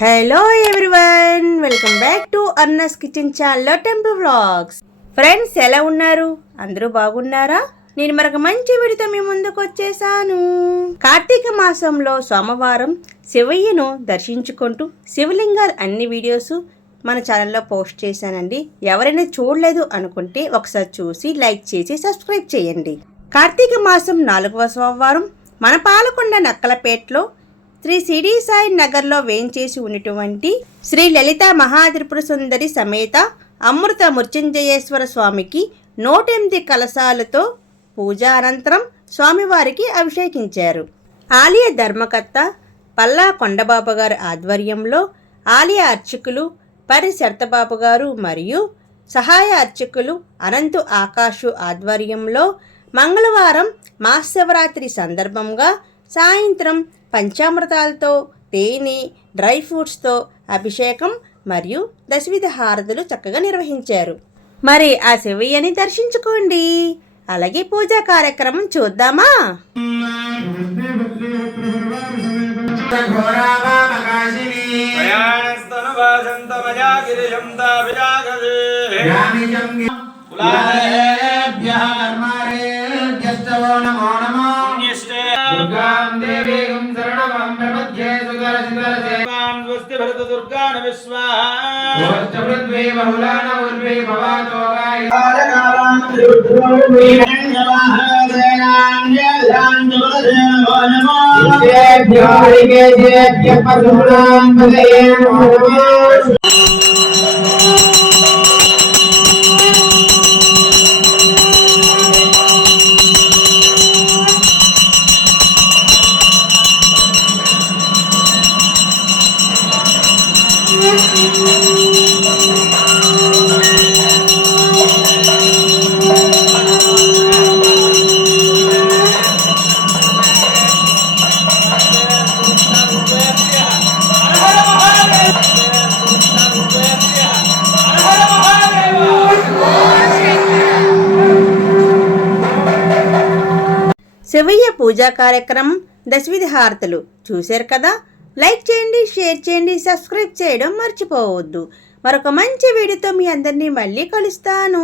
Hello everyone welcome back to Anna's kitchen ఛానల్లో temple vlogs friends ఎలా ఉన్నారు? అందరూ బాగున్నారా? నేను మరొక మంచి విడితో మీ ముందుకు వచ్చేసాను. కార్తీక మాసంలో సోమవారం శివయ్యను దర్శించుకుంటూ శివలింగాలు అన్ని వీడియోస్ మన ఛానల్లో పోస్ట్ చేశానండి. ఎవరైనా చూడలేదు అనుకుంటే ఒకసారి చూసి లైక్ చేసి సబ్స్క్రైబ్ చేయండి. కార్తీక మాసం నాలుగవ సోమవారం మన పాలకొండ నక్కలపేటలో శ్రీ సిడి సాయి నగర్లో వేంచేసి ఉన్నటువంటి శ్రీ లలిత మహాత్రిపుర సుందరి సమేత అమృత మృత్యుంజయేశ్వర స్వామికి నూటెనిమిది కలశాలతో పూజ అనంతరం స్వామివారికి అభిషేకించారు. ఆలయ ధర్మకర్త పల్లా కొండబాబు గారి ఆధ్వర్యంలో ఆలయ అర్చకులు పరి శరతబాబు గారు మరియు సహాయ అర్చకులు అనంతు ఆకాశు ఆధ్వర్యంలో మంగళవారం మహాశివరాత్రి సందర్భంగా సాయంత్రం పంచామృతాలతో తేనె డ్రై ఫ్రూట్స్తో అభిషేకం మరియు దశవిధ హారతులు చక్కగా నిర్వహించారు. మరి ఆ శివయ్యని దర్శించుకోండి. అలాగే పూజా కార్యక్రమం చూద్దామా? ప్రయాణస్తనువాసంతమయా మాం స్వస్తి భరత దుర్గాన విశ్వా శివయ్య పూజా కార్యక్రమం దశవిధి హారతులు చూశారు కదా? లైక్ చేయండి షేర్ చేయండి సబ్స్క్రైబ్ చేయడం మర్చిపోవద్దు. మరొక మంచి వీడియోతో మీ అందరినీ మళ్ళీ కలుస్తాను.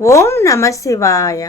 ఓం నమ శివాయ.